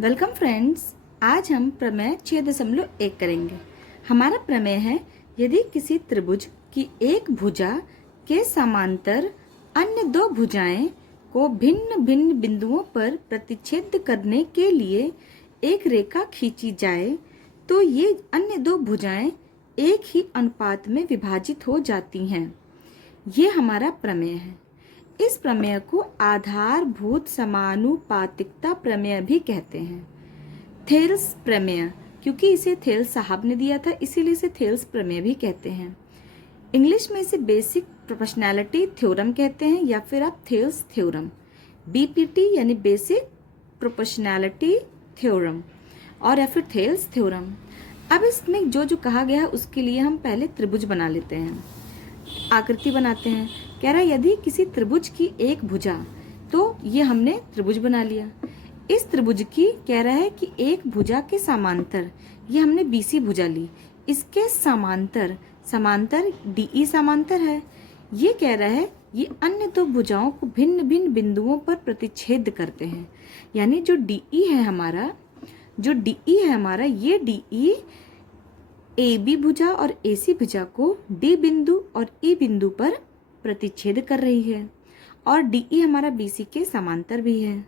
Welcome friends. आज हम प्रमेय 6.1 करेंगे। हमारा प्रमेय है, यदि किसी त्रिभुज की एक भुजा के समांतर अन्य दो भुजाएं को भिन्न भिन्न बिंदुओं पर प्रतिच्छेद करने के लिए एक रेखा खींची जाए तो ये अन्य दो भुजाएं एक ही अनुपात में विभाजित हो जाती हैं। ये हमारा प्रमेय है। इस प्रमेय को आधारभूत समानुपातिकता प्रमेय भी कहते हैं। थेल्स प्रमेय, क्योंकि इसे थेल्स साहब ने दिया था इसीलिए इसे थेल्स प्रमेय भी कहते हैं। इंग्लिश में इसे बेसिक प्रोपोर्शनैलिटी थ्योरम कहते हैं या फिर आप थेल्स थ्योरम, बीपीटी यानी बेसिक प्रोपोर्शनैलिटी थ्योरम, और या फिर थेल्स थ्योरम। अब इसमें जो जो कहा गया है उसके लिए हम पहले त्रिभुज बना लेते हैं, आकृति बनाते हैं। कह रहा है यदि किसी त्रिभुज की एक भुजा, तो ये हमने त्रिभुज बना लिया। इस त्रिभुज की कह रहा है कि एक भुजा के समांतर, ये हमने बीसी भुजा ली, इसके समांतर डीई समांतर है। ये कह रहा है ये अन्य दो भुजाओं को भिन्न भिन्न बिंदुओं पर प्रतिच्छेद करते हैं। यानी जो डीई है हमारा, ये डीई ए बी भुजा और एसी भुजा को डी बिंदु और ई बिंदु पर प्रतिच्छेद कर रही है, और डीई हमारा बीसी के समांतर भी है।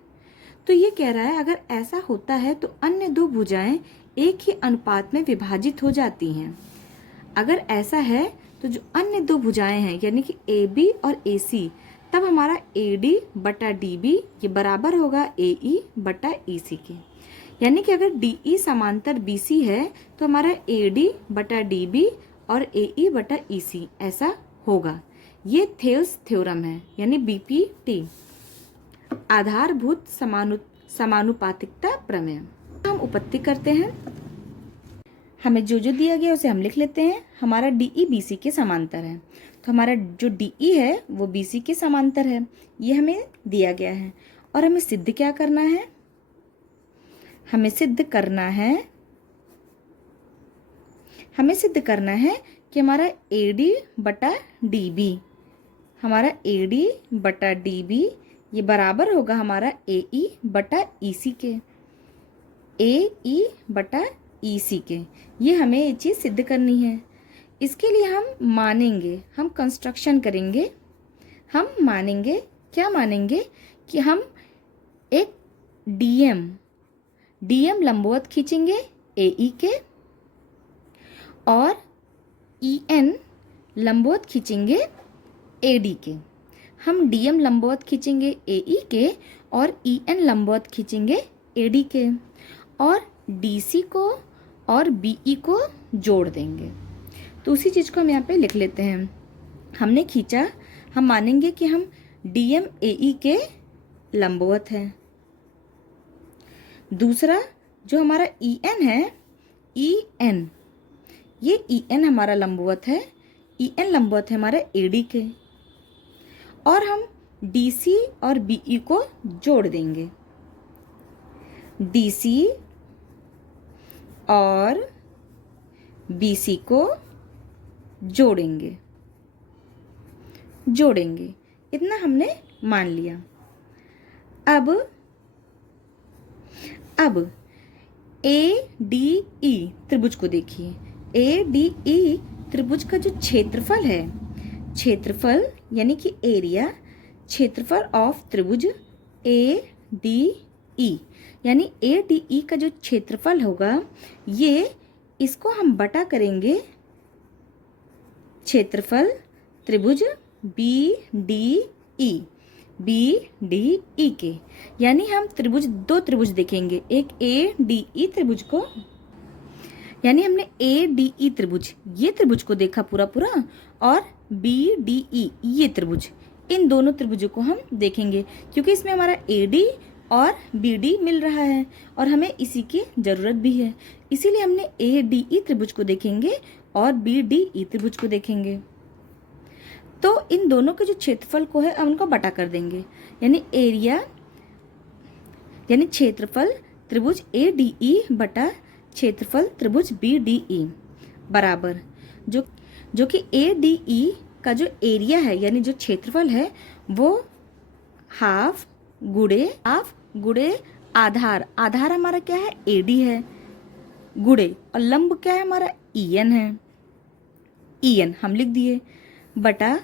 तो ये कह रहा है अगर ऐसा होता है तो अन्य दो भुजाएं एक ही अनुपात में विभाजित हो जाती हैं। अगर ऐसा है तो जो अन्य दो भुजाएं हैं यानी कि ए बी और ए सी, तब हमारा ए डी बटा डी बी ये बराबर होगा ए ई बटा ई सी के। यानी कि अगर डी ई समांतर बी सी है तो हमारा ए डी बटा डी बी और ए ई बटा ई सी ऐसा होगा। ये थेल्स थ्योरम है यानी बीपीटी, आधारभूत समानुपातिकता प्रमेय। हम उपपत्ति करते हैं। हमें जो जो दिया गया उसे हम लिख लेते हैं। हमारा डीई बीसी के समांतर है, तो हमारा जो डीई है वो बीसी के समांतर है, ये हमें दिया गया है। और हमें सिद्ध क्या करना है? हमें सिद्ध करना है कि हमारा AD बटा DB, ये बराबर होगा हमारा AE बटा EC के, AE बटा EC के। ये हमें ये चीज़ सिद्ध करनी है। इसके लिए हम कंस्ट्रक्शन करेंगे। हम मानेंगे कि हम एक DM लंबवत खींचेंगे AE के और EN लंबवत खींचेंगे AD के। हम DM लंबवत खींचेंगे AE के और EN लंबवत खींचेंगे AD के, और DC को और BE को जोड़ देंगे। तो उसी चीज़ को हम यहाँ पे लिख लेते हैं। हमने खींचा, हम मानेंगे कि हम DM AE के लंबवत है। दूसरा जो हमारा EN है, ये EN हमारा लंबवत है, EN लंबवत है हमारे AD के, और हम DC और BE को जोड़ देंगे। DC और BC को जोड़ेंगे। इतना हमने मान लिया। अब ADE त्रिभुज को देखिए। ADE त्रिभुज का जो क्षेत्रफल है, यानी कि एरिया, क्षेत्रफल ऑफ त्रिभुज ADE, यानी ADE का जो क्षेत्रफल होगा, ये इसको हम बटा करेंगे क्षेत्रफल त्रिभुज BDE के। यानी हम दो त्रिभुज देखेंगे, एक ADE त्रिभुज को, यानी हमने ADE त्रिभुज, ये त्रिभुज को देखा पूरा, और BDE ये त्रिभुज, इन दोनों त्रिभुजों को हम देखेंगे क्योंकि इसमें हमारा AD और BD मिल रहा है और हमें इसी की ज़रूरत भी है। इसीलिए हमने ADE त्रिभुज को देखेंगे और BDE त्रिभुज को देखेंगे। तो इन दोनों के जो क्षेत्रफल को है हम उनको बटा कर देंगे, यानी क्षेत्रफल त्रिभुज ADE बटा क्षेत्रफल त्रिभुज BDE बराबर, जो कि ADE का जो एरिया है यानी जो क्षेत्रफल है वो हाफ गुड़े आधार, आधार हमारा क्या है, AD है, गुणे और लंब क्या है हमारा, EN है, EN हम लिख दिए, बटा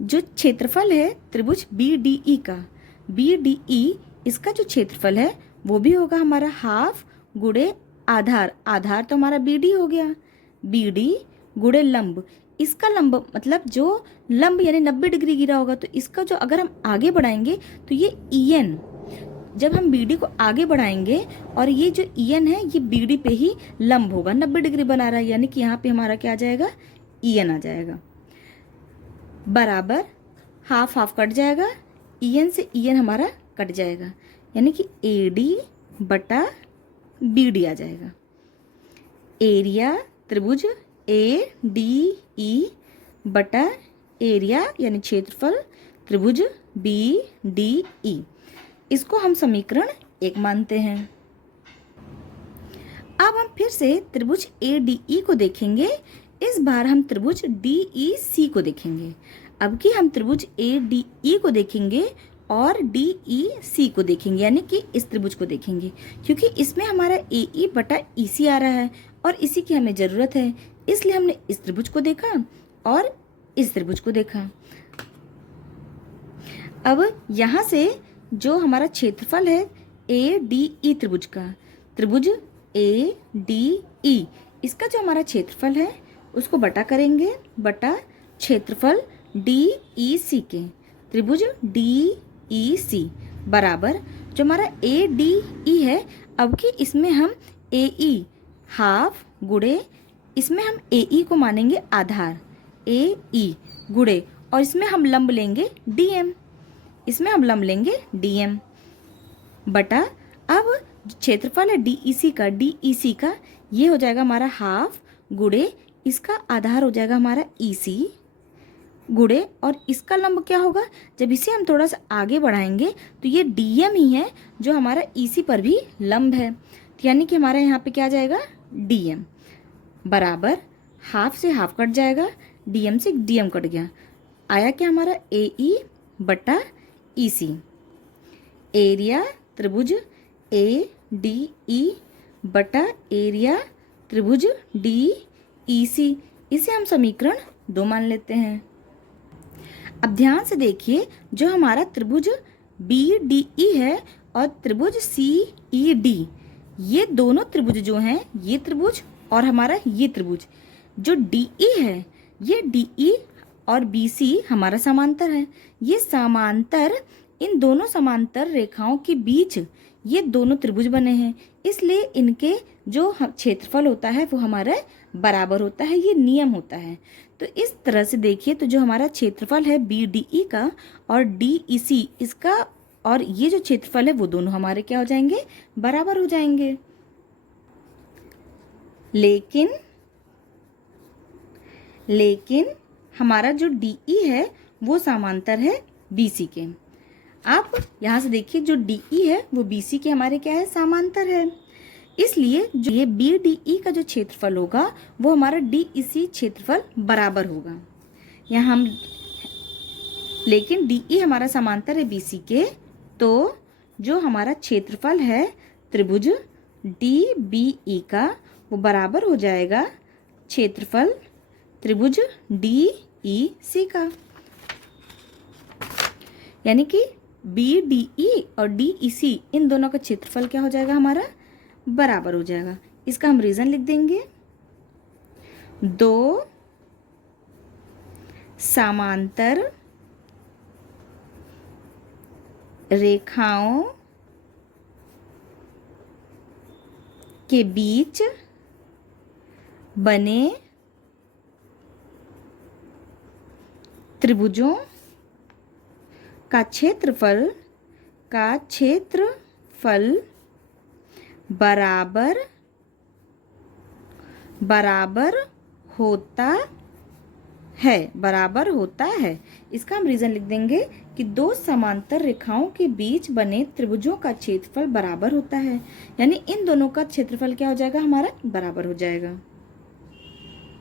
जो क्षेत्रफल है त्रिभुज BDE का, BDE इसका जो क्षेत्रफल है वो भी होगा हमारा हाफ गुणे आधार, आधार तो हमारा BD हो गया, BD गुणे लंब, इसका लंब मतलब जो लंब यानी 90 डिग्री गिरा होगा, तो इसका जो अगर हम आगे बढ़ाएंगे तो ये EN, जब हम BD को आगे बढ़ाएंगे और ये जो EN है ये BD पे ही लंब होगा, 90 डिग्री बना रहा है, यानी कि यहाँ पे हमारा क्या आ जाएगा, EN आ जाएगा, बराबर हाफ हाफ कट जाएगा, EN से EN हमारा कट जाएगा, यानी कि AD बटा BD आ जाएगा। एरिया त्रिभुज ADE बटा एरिया यानी क्षेत्रफल त्रिभुज BDE, इसको हम समीकरण 1 मानते हैं। अब हम फिर से त्रिभुज ADE को देखेंगे, इस बार हम त्रिभुज DEC को देखेंगे। अब की हम त्रिभुज ADE को देखेंगे और DEC को देखेंगे, यानी कि इस त्रिभुज को देखेंगे, क्योंकि इसमें हमारा AE बटा EC आ रहा है और इसी की हमें ज़रूरत है, इसलिए हमने इस त्रिभुज को देखा और इस त्रिभुज को देखा। अब यहाँ से जो हमारा क्षेत्रफल है ADE त्रिभुज का, त्रिभुज ADE इसका जो हमारा क्षेत्रफल है उसको बटा करेंगे, बटा क्षेत्रफल DEC के, त्रिभुज DEC बराबर जो हमारा ADE है, अब कि इसमें हम AE हाफ गुणे, इसमें हम AE को मानेंगे आधार, AE गुणे और इसमें हम लंब लेंगे DM, इसमें हम लंब लेंगे DM बटा, अब क्षेत्रफल है DEC का ये हो जाएगा हमारा हाफ गुणे, इसका आधार हो जाएगा हमारा EC गुणे और इसका लंब क्या होगा, जब इसे हम थोड़ा सा आगे बढ़ाएंगे तो ये DM ही है जो हमारा EC पर भी लंब है, तो यानी कि हमारा यहाँ पे क्या आ जाएगा DM बराबर हाफ से हाफ कट जाएगा, DM से DM कट गया, आया क्या हमारा AE बटा EC। एरिया त्रिभुज ADE बटा एरिया त्रिभुज DEC, इसे हम समीकरण 2 मान लेते हैं। अब ध्यान से देखिए, जो हमारा त्रिभुज BDE है और त्रिभुज CED, ये दोनों त्रिभुज जो हैं, ये त्रिभुज और हमारा ये त्रिभुज, जो DE है ये DE और BC हमारा समांतर है, ये समांतर, इन दोनों समांतर रेखाओं के बीच ये दोनों त्रिभुज बने हैं, इसलिए इनके जो क्षेत्रफल होता है वो हमारा बराबर होता है, ये नियम होता है। तो इस तरह से देखिए, तो जो हमारा क्षेत्रफल है BDE का और DEC इसका और ये जो क्षेत्रफल है वो दोनों हमारे क्या हो जाएंगे, बराबर हो जाएंगे। लेकिन हमारा जो DE है वो समांतर है BC के। आप यहाँ से देखिए, जो DE है वो BC के हमारे क्या है, समांतर है, इसलिए जो ये BDE का जो क्षेत्रफल होगा वो हमारा DEC क्षेत्रफल बराबर होगा। यहाँ हम, लेकिन DE हमारा समांतर है BC के, तो जो हमारा क्षेत्रफल है त्रिभुज DBE का वो बराबर हो जाएगा क्षेत्रफल त्रिभुज DEC का, यानी कि BDE और DEC इन दोनों का क्षेत्रफल क्या हो जाएगा, हमारा बराबर हो जाएगा। इसका हम रीजन लिख देंगे, 2 समांतर रेखाओं के बीच बने त्रिभुजों का क्षेत्रफल बराबर होता है। इसका हम रीजन लिख देंगे कि 2 समांतर रेखाओं के बीच बने त्रिभुजों का क्षेत्रफल बराबर होता है, यानी इन दोनों का क्षेत्रफल क्या हो जाएगा, हमारा बराबर हो जाएगा।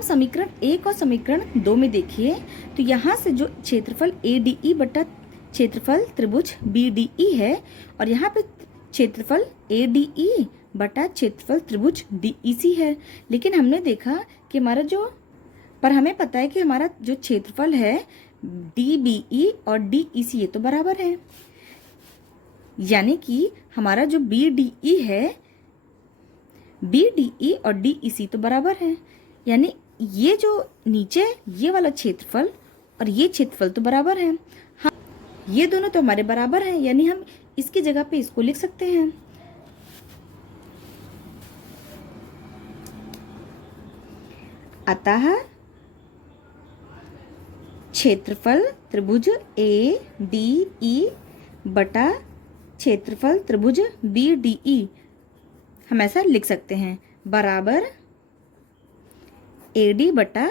समीकरण 1 और समीकरण 2 में देखिए, तो यहाँ से जो क्षेत्रफल ADE बटा क्षेत्रफल त्रिभुज BDE है और यहाँ पे क्षेत्रफल ADE बटा क्षेत्रफल त्रिभुज DEC है, लेकिन हमने देखा कि हमें पता है कि हमारा जो क्षेत्रफल है DBE और DEC ये तो बराबर है, यानी कि हमारा जो BDE है, BDE और DEC तो बराबर है, यानी ये जो नीचे ये वाला क्षेत्रफल और ये क्षेत्रफल तो बराबर है। हाँ, ये दोनों तो हमारे बराबर हैं, यानी हम इसकी जगह पे इसको लिख सकते हैं। अतः क्षेत्रफल त्रिभुज ADE बटा क्षेत्रफल त्रिभुज BDE हम ऐसा लिख सकते हैं, बराबर AD बटा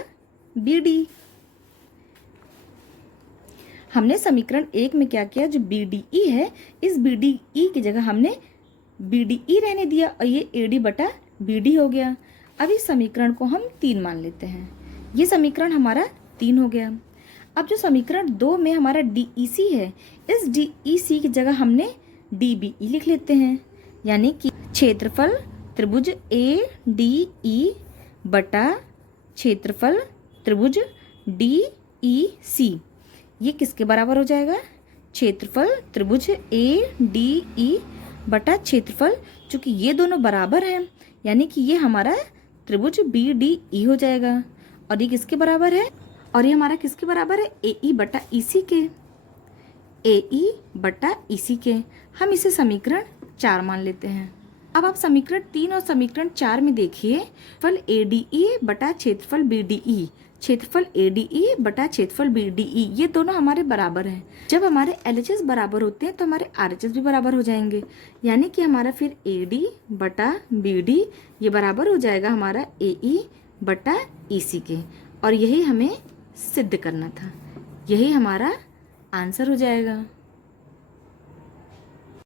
BD। हमने समीकरण 1 में क्या किया, जो BDE है इस BDE की जगह हमने BDE रहने दिया और ये AD बटा BD हो गया। अब इस समीकरण को हम 3 मान लेते हैं, ये समीकरण हमारा 3 हो गया। अब जो समीकरण 2 में हमारा DEC है, इस DEC की जगह हमने DBE लिख लेते हैं, यानी कि क्षेत्रफल त्रिभुज ADE बटा क्षेत्रफल त्रिभुज DEC ये किसके बराबर हो जाएगा, क्षेत्रफल त्रिभुज ADE बटा क्षेत्रफल, चूंकि ये दोनों बराबर हैं यानी कि ये हमारा त्रिभुज BDE हो जाएगा। और ये किसके बराबर है, और ये हमारा किसके बराबर है, AE बटा EC के, AE बटा EC के। हम इसे समीकरण 4 मान लेते हैं। अब आप समीकरण 3 और समीकरण 4 में देखिए, क्षेत्रफल ADE बटा क्षेत्रफल BDE, क्षेत्रफल ADE बटा क्षेत्रफल BDE ये दोनों हमारे बराबर हैं। जब हमारे LHS बराबर होते हैं तो हमारे RHS भी बराबर हो जाएंगे, यानी कि हमारा फिर AD बटा BD ये बराबर हो जाएगा हमारा AE बटा EC के। और यही हमें सिद्ध करना था, यही हमारा आंसर हो जाएगा।